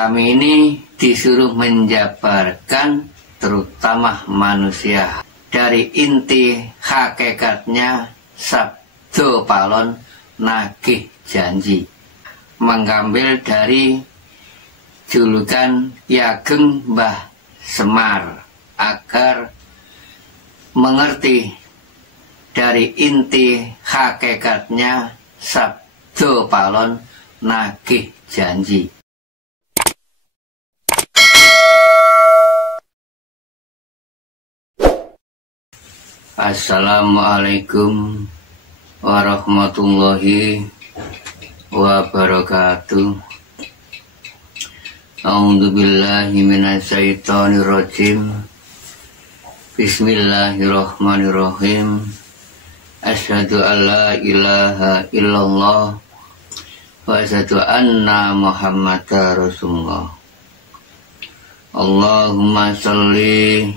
Kami ini disuruh menjabarkan terutama manusia dari inti hakikatnya sabdo palon nagih janji, mengambil dari julukan Yageng Mbah Semar agar mengerti dari inti hakikatnya sabdo palon nagih janji. Assalamualaikum warahmatullahi wabarakatuh. A'udzubillahi minasyaitonirrajim. Bismillahirrahmanirrahim. Asyhadu an la ilaha illallah wa asyhadu anna Muhammadar Rasulullah. Allahumma sholli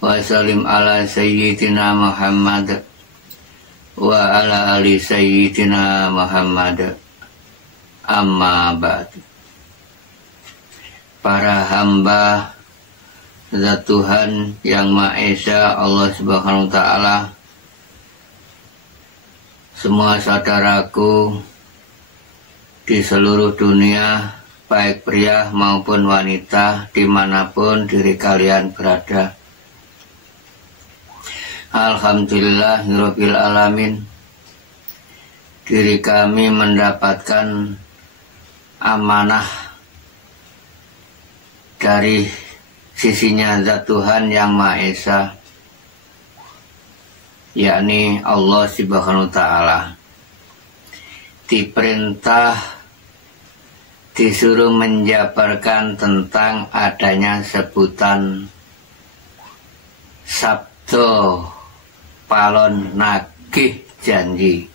wa sallim ala sayyidina Muhammad wa ala ali sayyidina Muhammad. Amma ba'd. Para hamba zat Tuhan yang Maha Esa Allah Subhanahu wa taala, semua saudaraku di seluruh dunia, baik pria maupun wanita, dimanapun diri kalian berada, alhamdulillahirabbil alamin, diri kami mendapatkan amanah dari sisinya zat Tuhan yang Maha Esa, yakni Allah Subhanahu wa taala. Diperintah, disuruh menjabarkan tentang adanya sebutan sabdo palon nagih janji,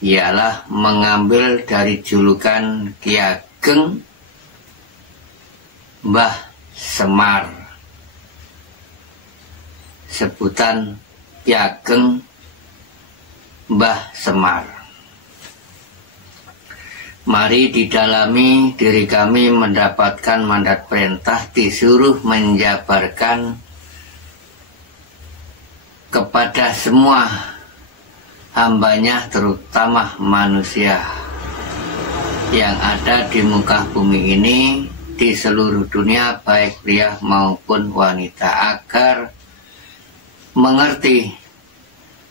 ialah mengambil dari julukan Ki Ageng Mbah Semar. Sebutan Ki Ageng Mbah Semar. Mari didalami, diri kami mendapatkan mandat perintah, disuruh menjabarkan kepada semua hambanya, terutama manusia yang ada di muka bumi ini, di seluruh dunia, baik pria maupun wanita, agar mengerti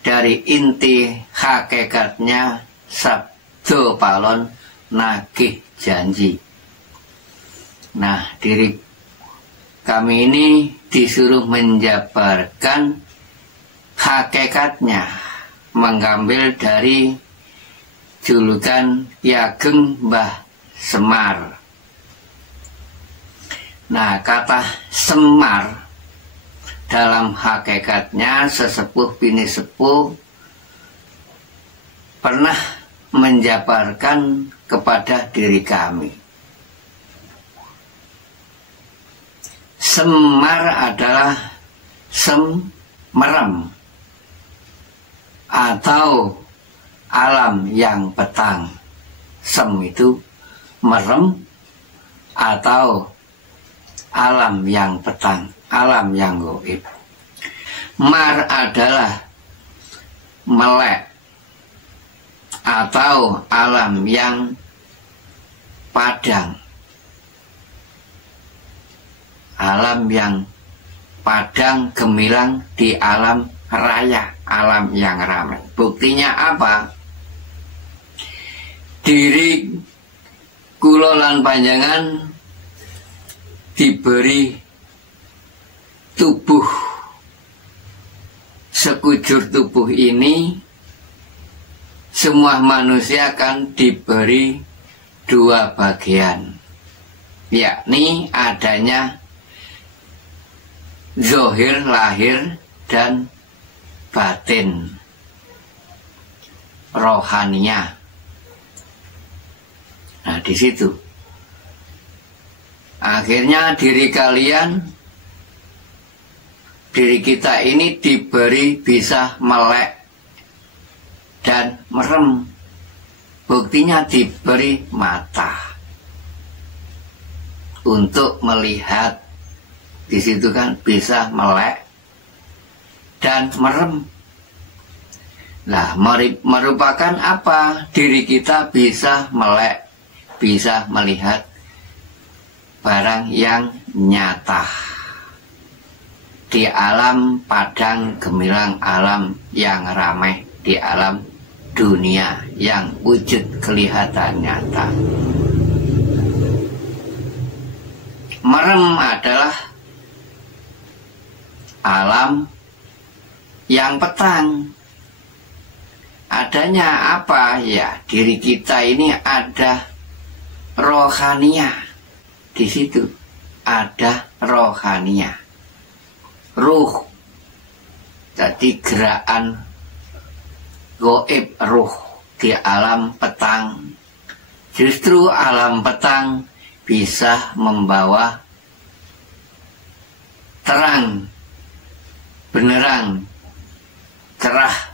dari inti hakikatnya sabdo palon nagih janji. Nah, diri kami ini disuruh menjabarkan hakikatnya, mengambil dari julukan Yageng Mbah Semar. Nah, kata Semar dalam hakikatnya sesepuh bini sepuh pernah menjabarkan kepada diri kami. Semar adalah semerem atau alam yang petang. Sem itu merem atau alam yang petang, alam yang gaib. Mar adalah melek atau alam yang padang, alam yang padang gemilang di alam raya, alam yang ramai. Buktinya apa? Diri kula lan panjenengan diberi tubuh. Sekujur tubuh ini, semua manusia akan diberi dua bagian, yakni adanya zahir, lahir, dan batin, rohaninya. Nah, di situ akhirnya diri kalian, diri kita ini diberi bisa melek dan merem. Buktinya diberi mata. untuk melihat. Di situ kan bisa melek dan merem. Nah, merupakan apa? Diri kita bisa melek, bisa melihat barang yang nyata di alam padang gemilang, alam yang ramai, di alam dunia yang wujud kelihatan nyata. Merem adalah alam yang petang. Adanya apa? Ya, diri kita ini ada rohania. Di situ ada rohania, ruh. Jadi gerakan goib ruh di alam petang. Justru alam petang bisa membawa terang, benerang, cerah.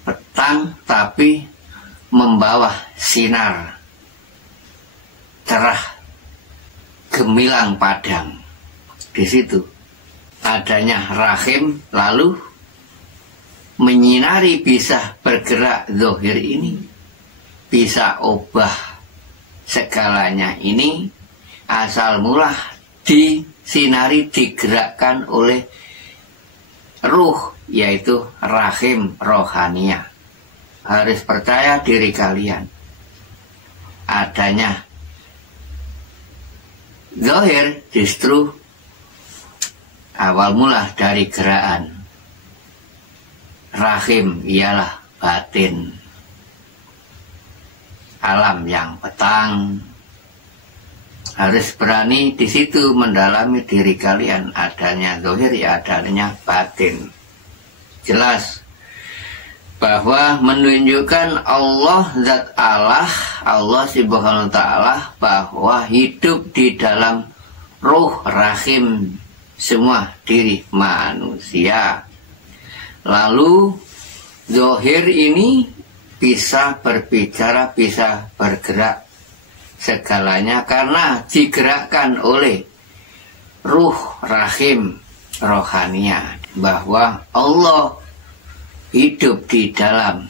Petang tapi membawa sinar, cerah, gemilang padang. Di situ adanya rahim, lalu menyinari, bisa bergerak zahir ini, bisa ubah segalanya ini, asal mula disinari, digerakkan oleh ruh, yaitu rahim, rohania. Harus percaya diri kalian adanya zahir justru awal mula dari gerakan rahim, ialah batin, alam yang petang. Harus berani di situ mendalami diri kalian, adanya zahir, ya adanya batin. Jelas bahwa menunjukkan Allah zat Allah, Allah subhanahu wa ta'ala, bahwa hidup di dalam ruh rahim semua diri manusia. Lalu zahir ini bisa berbicara, bisa bergerak segalanya karena digerakkan oleh ruh rahim, rohania, bahwa Allah hidup di dalam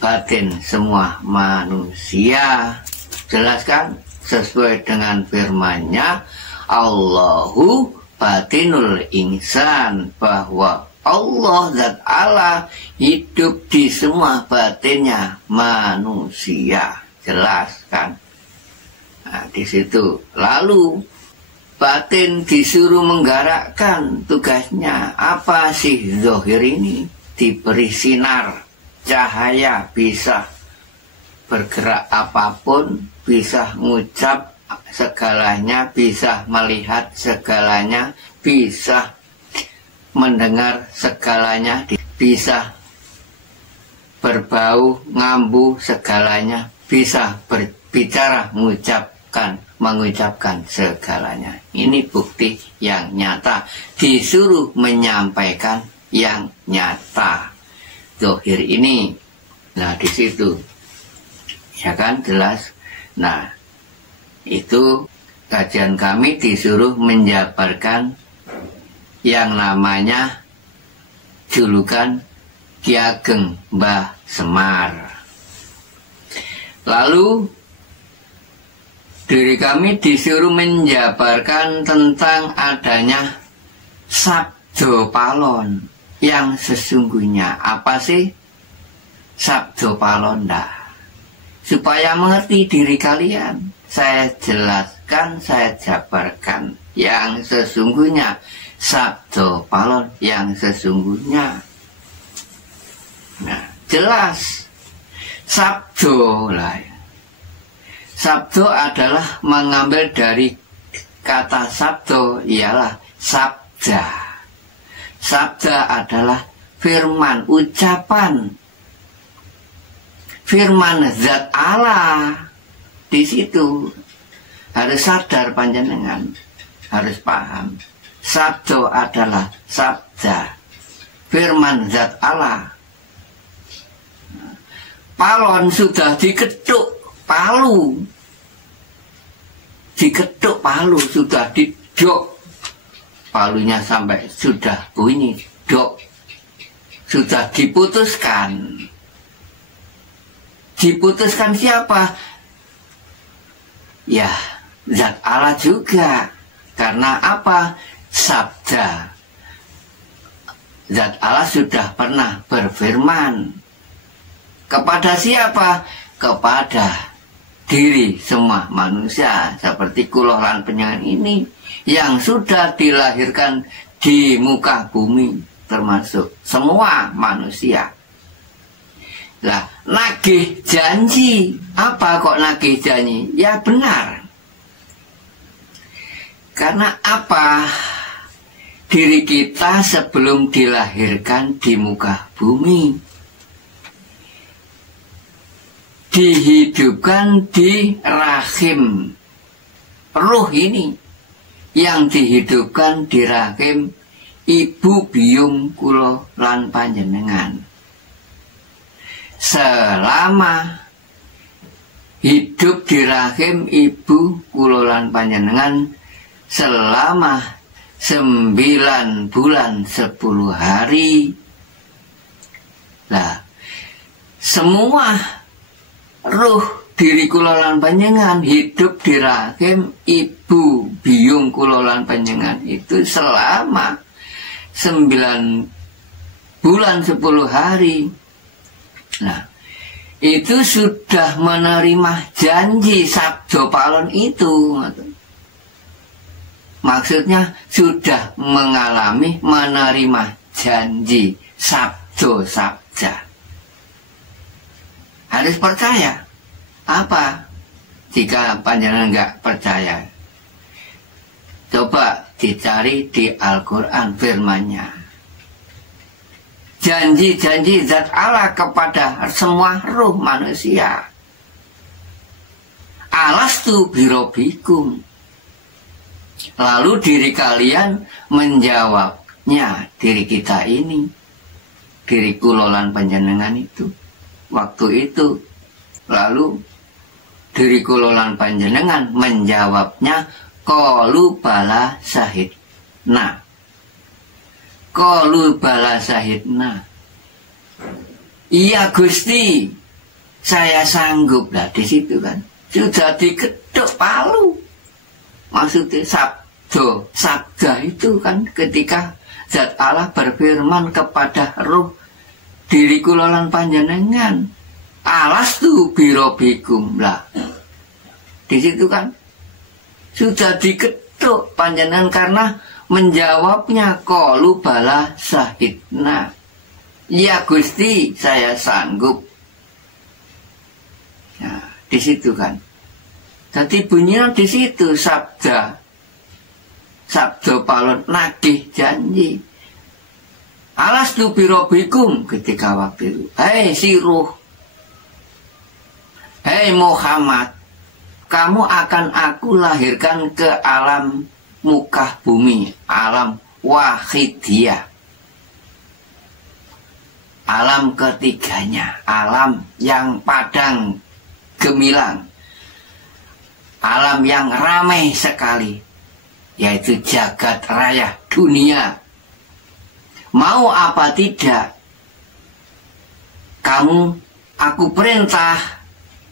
batin semua manusia. Jelaskan sesuai dengan firman-Nya, Allahu batinul insan, bahwa Allah zat Allah hidup di semua batinnya manusia. Jelaskan. Nah, di situ lalu batin disuruh menggerakkan tugasnya. Apa sih zahir ini? Diberi sinar, cahaya, bisa bergerak apapun, bisa ngucap segalanya, bisa melihat segalanya, bisa mendengar segalanya, bisa berbau, ngambu segalanya, bisa berbicara, mengucapkan segalanya. Ini bukti yang nyata, disuruh menyampaikan yang nyata zahir ini. Nah, di situ ya kan jelas. Nah, itu kajian kami disuruh menjabarkan yang namanya julukan Ki Ageng Mbah Semar. Lalu diri kami disuruh menjabarkan tentang adanya sabdo palon yang sesungguhnya. Apa sih sabdo palonda? Supaya mengerti diri kalian, saya jelaskan, saya jabarkan yang sesungguhnya, sabdo palon yang sesungguhnya. Nah, jelas sabdo lah. Sabdo adalah mengambil dari kata sabdo, ialah sabda. Sabda adalah firman, ucapan, firman zat Allah. Di situ harus sadar panjenengan, harus paham. Sabdo adalah sabda, firman zat Allah. Palon sudah diketuk palu, diketuk palu, sudah didok palunya sampai sudah bunyi dok, sudah diputuskan. Diputuskan siapa? Ya, zat Allah juga. Karena apa? Sabda. Zat Allah sudah pernah berfirman. Kepada siapa? Kepada diri semua manusia. Seperti kula lan panjenengan ini yang sudah dilahirkan di muka bumi, termasuk semua manusia. Lah, nagih janji. Apa kok nagih janji? Ya benar. Karena apa? Diri kita sebelum dilahirkan di muka bumi, dihidupkan di rahim. Ruh ini yang dihidupkan di rahim ibu biyung kula lan panjenengan. Selama hidup di rahim ibu kula lan panjenengan selama 9 bulan 10 hari. Lah, semua ruh diri kula lan panjenengan hidup di rahim ibu biyung kula lan panjenengan itu selama 9 bulan 10 hari. Nah, itu sudah menerima janji sabda palon itu. Maksudnya sudah mengalami menerima janji sabda. Harus percaya. Apa? Jika panjenengan nggak percaya, coba dicari di Al-Quran firman-Nya. Janji-janji zat Allah kepada semua ruh manusia. Alastu birobikum. Lalu diri kalian menjawabnya, diri kita ini, diri kula lan panjenengan itu. Waktu itu, lalu diri kula lan panjenengan menjawabnya, qalu bala syahidna. Qalu bala syahidna. Iya Gusti, saya sanggup. Lah di situ kan sudah diketuk palu. Maksudnya sabda itu kan ketika zat Allah berfirman kepada ruh diri kula lan panjenengan, alastu birobikum. Lah di situ kan sudah diketuk panjenengan karena menjawabnya qalu bala syahidna. Ya Gusti, saya sanggup. Nah, di situ kan. Jadi bunyinya di situ sabda palon nagih janji. Alastu birobikum ketika waktu itu. Hei si ruh, hei Muhammad, kamu akan aku lahirkan ke alam muka bumi, alam wahidiyah, alam ketiganya, alam yang padang gemilang, alam yang ramai sekali, yaitu jagat raya dunia. Mau apa tidak, kamu aku perintah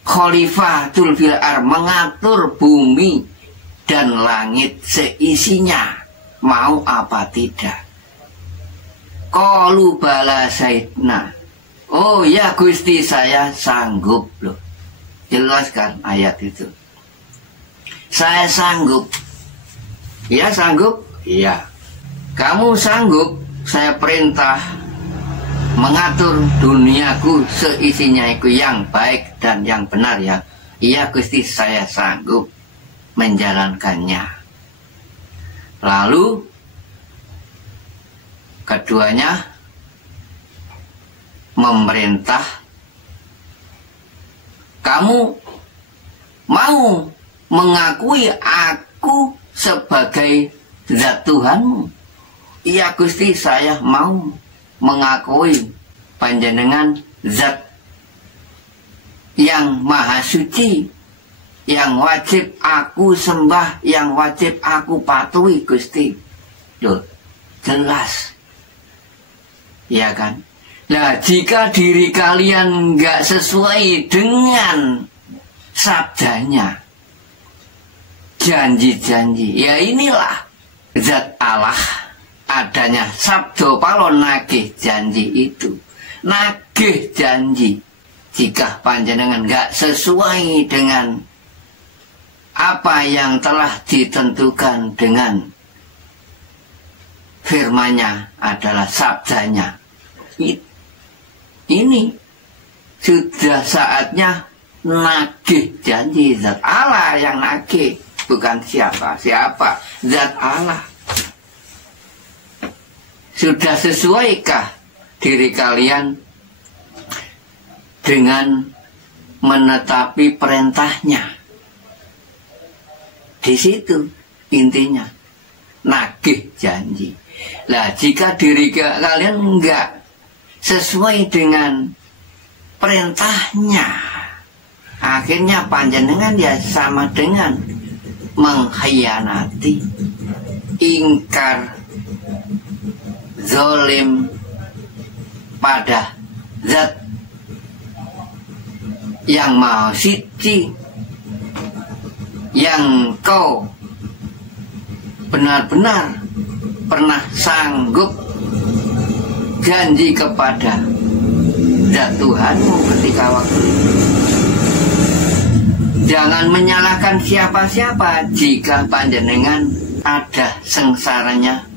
Khalifatul fil ardh mengatur bumi dan langit seisinya. Mau apa tidak? Qalu bala syahidna. Oh ya Gusti, saya sanggup. Loh, jelaskan ayat itu. Saya sanggup. Ya sanggup? Iya. Kamu sanggup? Saya perintah mengatur duniaku seisinya itu yang baik dan yang benar ya. Iya Gusti, saya sanggup menjalankannya. Lalu keduanya memerintah, kamu mau mengakui aku sebagai zat Tuhanmu? Iya Gusti, saya mau mengakui panjenengan zat yang maha suci, yang wajib aku sembah, yang wajib aku patuhi Gusti. Loh, jelas. Ya kan? Nah, jika diri kalian nggak sesuai dengan sabdanya, janji-janji, ya inilah zat Allah adanya sabdo palon nagih janji itu. Nagih janji jika panjenengan nggak sesuai dengan apa yang telah ditentukan dengan firman-Nya adalah sabdanya. Ini sudah saatnya nagih janji. Zat Allah yang nagih, bukan siapa-siapa, zat Allah. Sudah sesuaikah diri kalian dengan menetapi perintahnya? Di situ intinya, nagih janji. Lah, jika diri kalian enggak sesuai dengan perintahnya, akhirnya panjenengan ya sama dengan mengkhianati, ingkar, zalim pada zat yang Maha Suci, yang kau benar-benar pernah sanggup janji kepada zat Tuhanmu ketika waktu itu. Jangan menyalahkan siapa-siapa jika panjenengan ada sengsaranya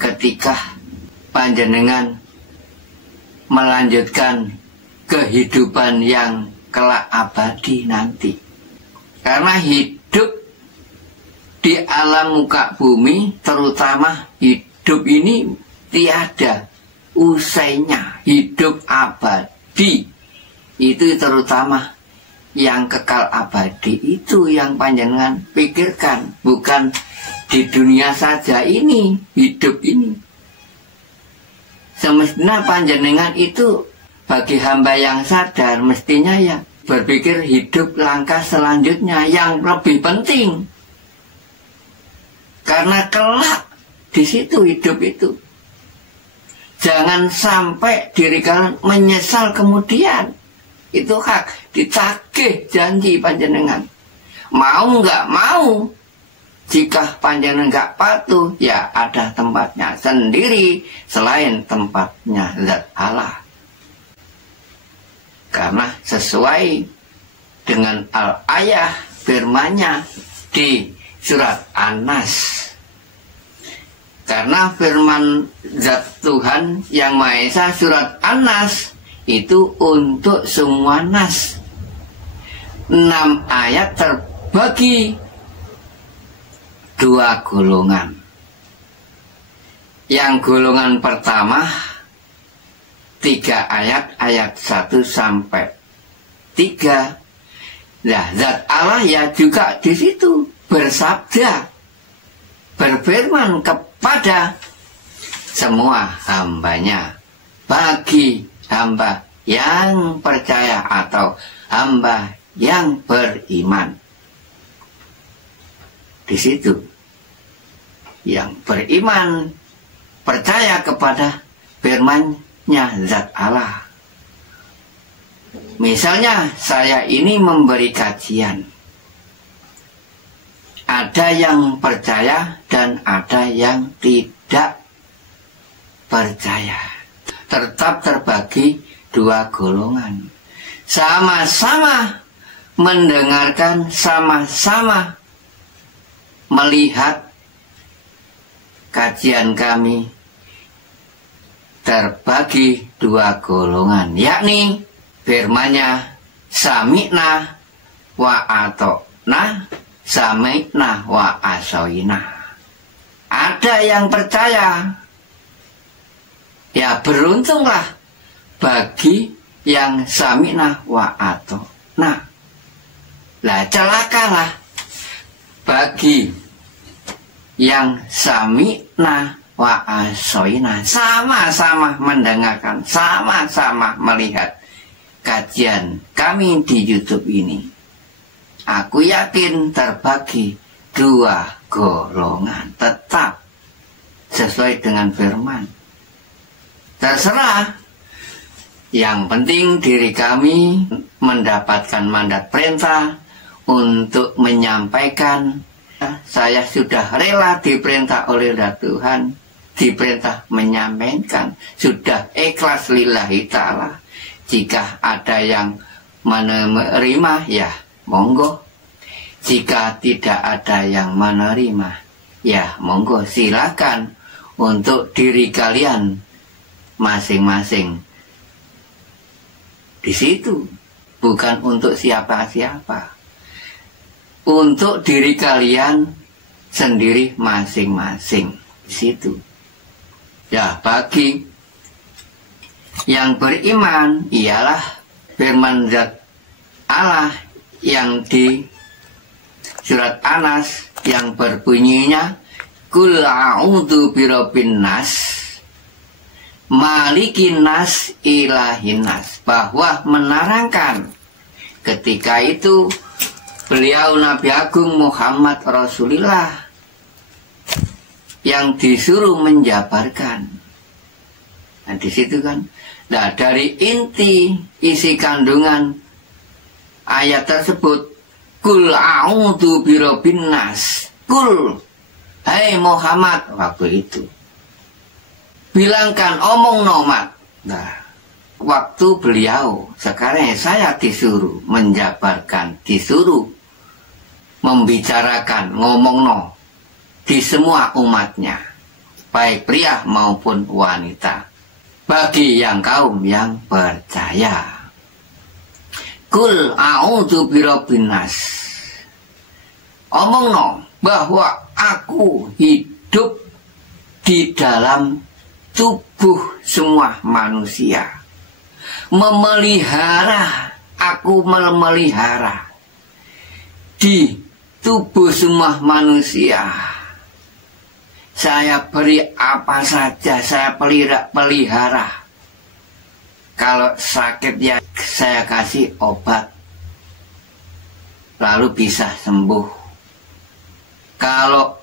ketika panjenengan melanjutkan kehidupan yang kelak abadi nanti. Karena hidup di alam muka bumi, terutama hidup ini tiada usainya. Hidup abadi itu terutama yang kekal abadi, itu yang panjenengan pikirkan, bukan di dunia saja ini, hidup ini. Semestinya panjenengan itu bagi hamba yang sadar mestinya ya berpikir hidup langkah selanjutnya yang lebih penting. Karena kelak di situ hidup itu. Jangan sampai diri kalian menyesal kemudian. Itu hak ditagih janji panjenengan. Mau nggak mau, jika panjenengan nggak patuh, ya ada tempatnya sendiri selain tempatnya zat Allah. Karena sesuai dengan al-ayah firman-Nya di surat An-Nas. Karena firman zat Tuhan yang Maha Esa surat An-Nas itu untuk semua nas. 6 ayat terbagi 2 golongan. Yang golongan pertama 3 ayat, ayat 1 sampai 3. Nah, zat Allah ya juga di situ bersabda, berfirman kepada semua hambanya, bagi hamba yang percaya atau hamba yang beriman. Di situ yang beriman, percaya kepada firman-Nya zat Allah. Misalnya saya ini memberi kajian, ada yang percaya dan ada yang tidak percaya. Tetap terbagi 2 golongan. Sama-sama mendengarkan, sama-sama melihat kajian kami terbagi 2 golongan, yakni firman-Nya sami'na wa ata'na, sami'na wa asoina. Ada yang percaya, ya beruntunglah bagi yang sami'na wa ata'na. Lah celakalah bagi yang sami'na wa asoina, sama-sama mendengarkan, sama-sama melihat kajian kami di YouTube ini. aku yakin terbagi dua golongan, tetap sesuai dengan firman. Terserah, yang penting diri kami mendapatkan mandat perintah untuk menyampaikan. Saya sudah rela diperintah oleh Tuhan, diperintah menyampaikan, sudah ikhlas lillahi ta'ala. Jika ada yang menerima, ya monggo. Jika tidak ada yang menerima, ya monggo, silakan untuk diri kalian masing-masing. Di situ bukan untuk siapa-siapa. Untuk diri kalian sendiri masing-masing. Di situ. Ya, bagi yang beriman ialah firman zat Allah yang di surat Anas yang berbunyinya Qul a'udzu birabbin nas malikin nas ilahin nas, bahwa menerangkan ketika itu beliau Nabi Agung Muhammad Rasulullah yang disuruh menjabarkan. Nah di situ kan, nah dari inti isi kandungan ayat tersebut, Qul a'udzu birabbin nas, Qul, hai Muhammad, waktu itu bilangkan, omong nomat. Nah waktu beliau, sekarang saya disuruh menjabarkan, disuruh membicarakan, ngomong no di semua umatnya, baik pria maupun wanita, bagi yang kaum yang percaya. Qul a'udzu birabbin nas, omong no bahwa aku hidup di dalam tubuh semua manusia, memelihara, aku memelihara di tubuh semua manusia. Saya beri apa saja, saya pelihara. Kalau sakit ya saya kasih obat, lalu bisa sembuh. Kalau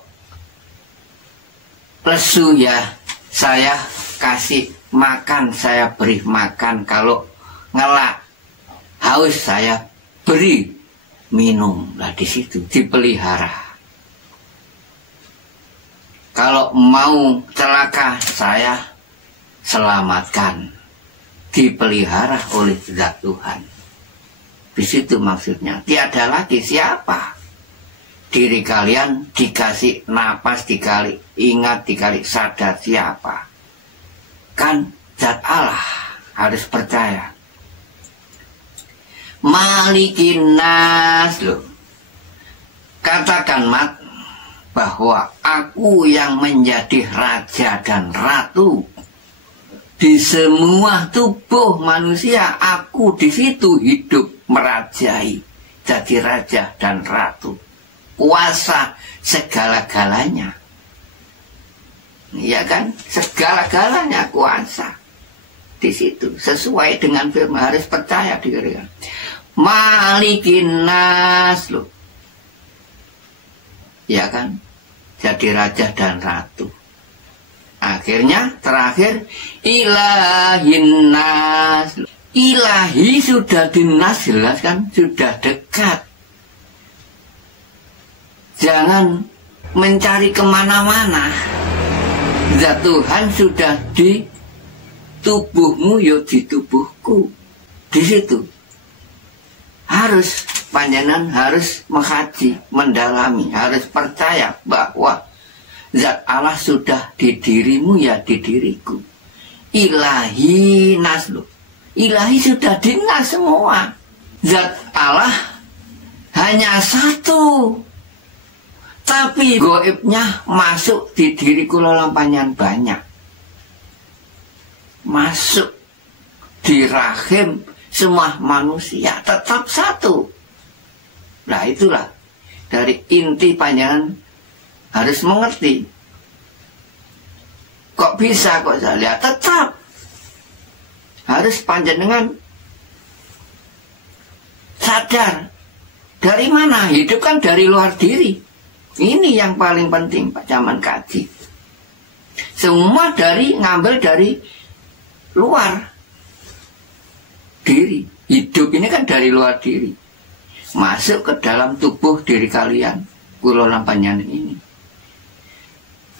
lesu ya saya kasih makan, saya beri makan. Kalau ngelak, haus, saya beri minum. Lah di situ dipelihara. Kalau mau celaka, saya selamatkan, dipelihara oleh zat Tuhan. Di situ maksudnya. Tiada lagi siapa. Diri kalian dikasih napas, dikali ingat, dikali sadar siapa. Kan zat Allah, harus percaya. Malikin nas, loh. Katakan mat bahwa aku yang menjadi raja dan ratu di semua tubuh manusia. Aku di situ hidup merajai, jadi raja dan ratu, kuasa segala-galanya. Iya kan, segala-galanya kuasa di situ, sesuai dengan firman, harus percaya diri. Malikin nas, loh. Ya kan, jadi raja dan ratu. Akhirnya terakhir ilahin nas, loh. Ilahi sudah dinas, jelas kan, sudah dekat. Jangan mencari kemana-mana. Zat Tuhan sudah di tubuhmu, yo di tubuhku. Di situ harus panjenengan harus mengkaji, mendalami, harus percaya bahwa zat Allah sudah di dirimu, ya di diriku. Ilahi nas, loh. Ilahi sudah dinas semua. Zat Allah hanya satu, tapi goibnya masuk di diriku lampanya banyak. Masuk di rahim semua manusia, tetap satu. Nah itulah dari inti panjangan harus mengerti. Kok bisa, kok saya lihat, tetap harus panjenengan sadar Dari mana? Hidup kan dari luar diri. Ini yang paling penting Pak zaman kaji. Semua ngambil dari luar diri. Hidup ini kan dari luar diri. Masuk ke dalam tubuh diri kalian. Kula lampanyan ini.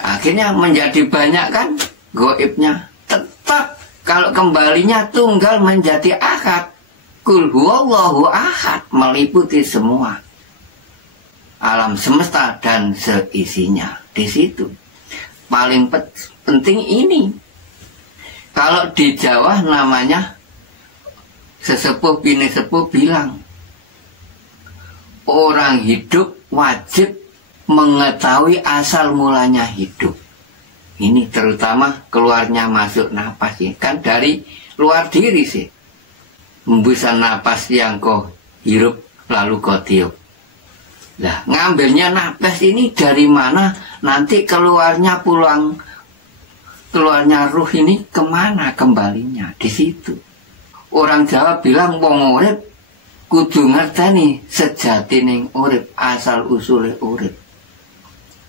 Akhirnya menjadi banyak kan goibnya. Tetap kalau kembalinya tunggal menjadi ahad. Kul huwallahu ahad, meliputi semua alam semesta dan seisinya. Di situ paling penting ini. Kalau di Jawa namanya sesepuh bini sepuh bilang, orang hidup wajib mengetahui asal mulanya hidup. Ini terutama keluarnya masuk napas sih, kan dari luar diri sih. Hembusan napas yang kau hirup lalu kau tiup. Nah, ngambilnya napas ini dari mana? Nanti keluarnya keluarnya ruh ini kemana kembalinya? Di situ. Orang Jawa bilang wong urip kudu ngerteni sejatining urip, asal usule urip.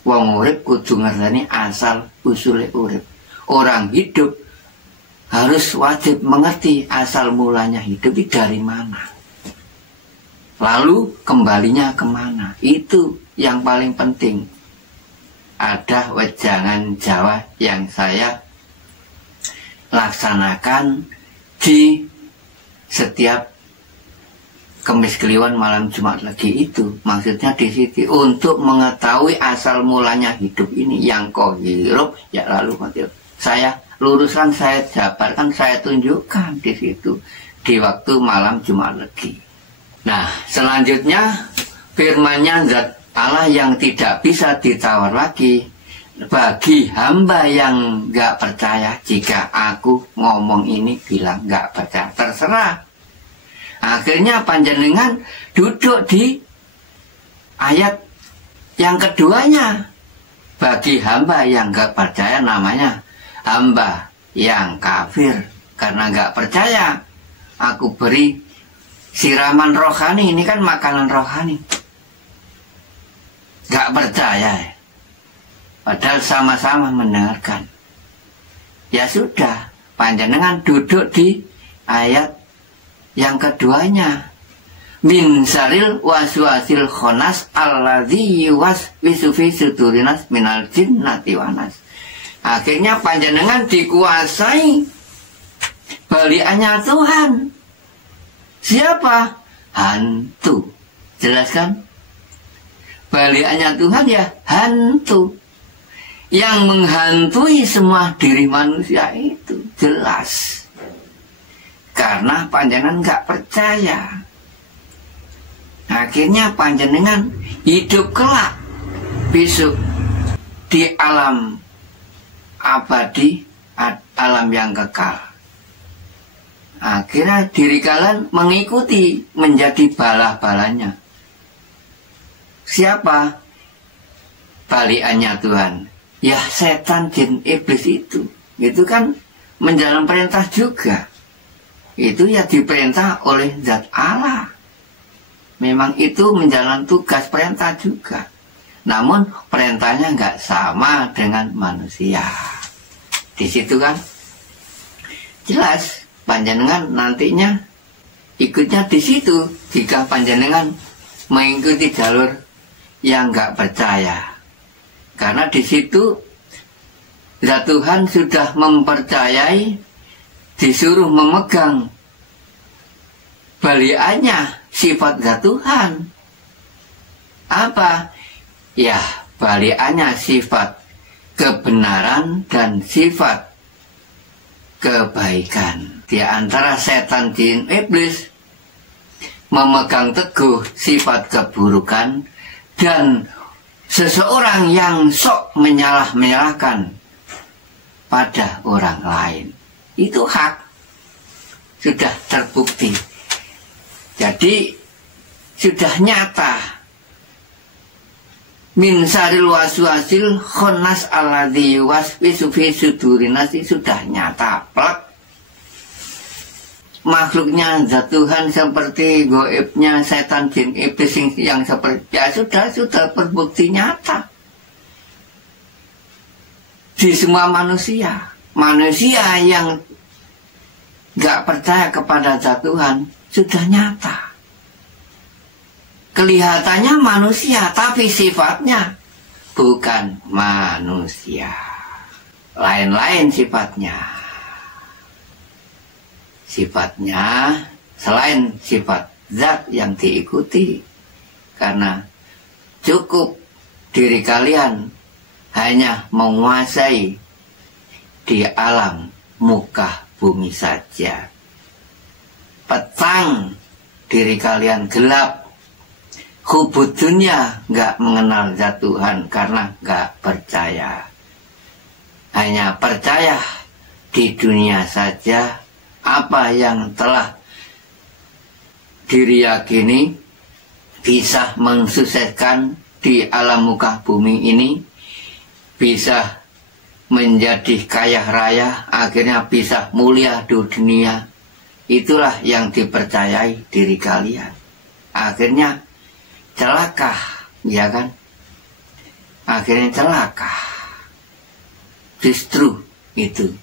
Wong urip kudu ngerteni asal usule urip. Orang hidup harus wajib mengerti asal mulanya hidup itu dari mana. Lalu kembalinya kemana. Itu yang paling penting. Ada wejangan Jawa yang saya laksanakan di setiap Kemis Kliwon malam Jumat Legi itu. Maksudnya di situ untuk mengetahui asal mulanya hidup ini yang kau hirup ya lalu mati. Saya luruskan, saya jabarkan, saya tunjukkan di situ di waktu malam Jumat Legi. Nah, selanjutnya firman-Nya Zat Allah yang tidak bisa ditawar lagi bagi hamba yang gak percaya. Jika aku ngomong ini bilang gak percaya, terserah. Akhirnya panjenengan duduk di ayat yang keduanya. Bagi hamba yang gak percaya namanya hamba yang kafir. Karena gak percaya, aku beri siraman rohani. Ini kan makanan rohani. Gak percaya, padahal sama-sama mendengarkan. Ya sudah, panjenengan duduk di ayat yang keduanya. Min saril waswasil khonas alladzi yuwaswisu fi sudurinas minal jinnati wanas. Akhirnya panjenengan dikuasai baliannya Tuhan. Siapa? Hantu. Jelaskan? Baliannya Tuhan ya hantu. Yang menghantui semua diri manusia itu. Jelas. Karena panjenengan gak percaya. Akhirnya panjenengan hidup kelak besok di alam abadi, alam yang kekal. Akhirnya diri kalian mengikuti menjadi bala-balanya. Siapa? Baliannya Tuhan. Ya setan, jin, iblis itu. Itu kan menjalankan perintah juga. Itu ya diperintah oleh Zat Allah. Memang itu menjalankan tugas perintah juga. Namun perintahnya nggak sama dengan manusia. Di situ kan jelas panjenengan nantinya ikutnya di situ jika panjenengan mengikuti jalur yang nggak percaya. Karena di situ Zat Tuhan sudah mempercayai, disuruh memegang baliannya sifat Zat Tuhan. Apa? Ya, baliannya sifat kebenaran dan sifat kebaikan. Di antara setan, jin, iblis memegang teguh sifat keburukan dan seseorang yang sok menyalahkan pada orang lain. Itu hak. Sudah terbukti. Jadi sudah nyata. Min saril waswasil khonas alladzi yuwaswisu fi sudurin nasi sudah nyata plek. makhluknya zat Tuhan seperti goibnya setan jin iblis yang seperti ya sudah terbukti nyata di semua manusia yang nggak percaya kepada zat Tuhan sudah nyata. Kelihatannya manusia, tapi sifatnya bukan manusia. Lain-lain sifatnya. Sifatnya selain sifat zat yang diikuti. Karena cukup diri kalian hanya menguasai di alam muka bumi saja. Petang diri kalian gelap. Hubud dunia nggak mengenal zat Tuhan karena nggak percaya. Hanya percaya di dunia saja apa yang telah diyakini bisa mensukseskan di alam muka bumi ini, bisa menjadi kaya raya, akhirnya bisa mulia di dunia. Itulah yang dipercayai diri kalian. Akhirnya celaka, ya kan? Akhirnya celaka. Justru itu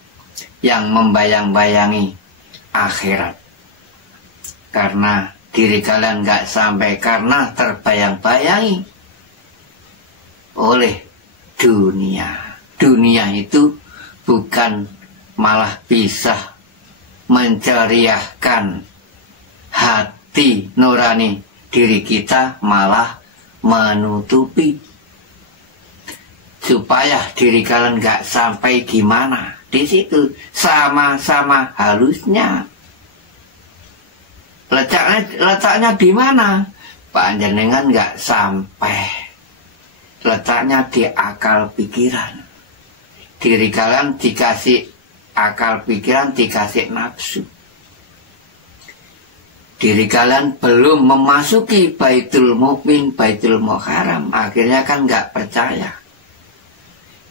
yang membayang-bayangi akhirat. Karena diri kalian nggak sampai, karena terbayang-bayangi oleh dunia. Dunia itu bukan malah bisa menceriahkan hati nurani diri kita, malah menutupi. Supaya diri kalian nggak sampai gimana. Di situ sama-sama halusnya. Letaknya di mana? Panjenengan nggak sampai. Letaknya di akal pikiran. Diri kalian dikasih akal pikiran, dikasih nafsu. Diri kalian belum memasuki Baitul Mukmin, Baitul Muharram, akhirnya kan nggak percaya.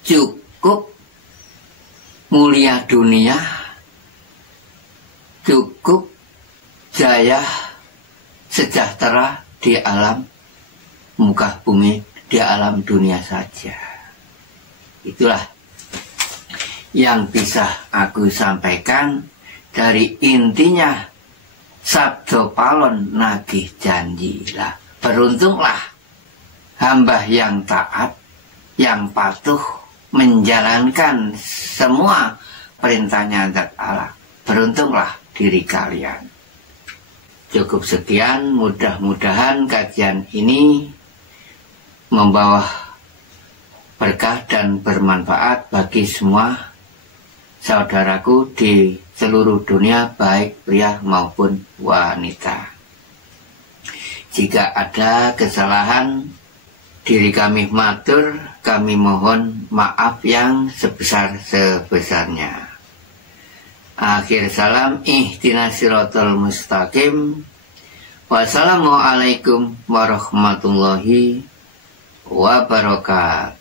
Cukup mulia dunia, cukup jaya sejahtera di alam muka bumi, di alam dunia saja. Itulah yang bisa aku sampaikan dari intinya sabdo palon nagih janji. Lah, beruntunglah hamba yang taat, yang patuh menjalankan semua perintahnya zat Allah. Beruntunglah diri kalian. Cukup sekian, mudah-mudahan kajian ini membawa berkah dan bermanfaat bagi semua saudaraku di seluruh dunia, baik pria maupun wanita. Jika ada kesalahan, diri kami matur, kami mohon maaf yang sebesar-sebesarnya. Akhir salam, ihdinas siratal mustaqim. Wassalamualaikum warahmatullahi wabarakatuh.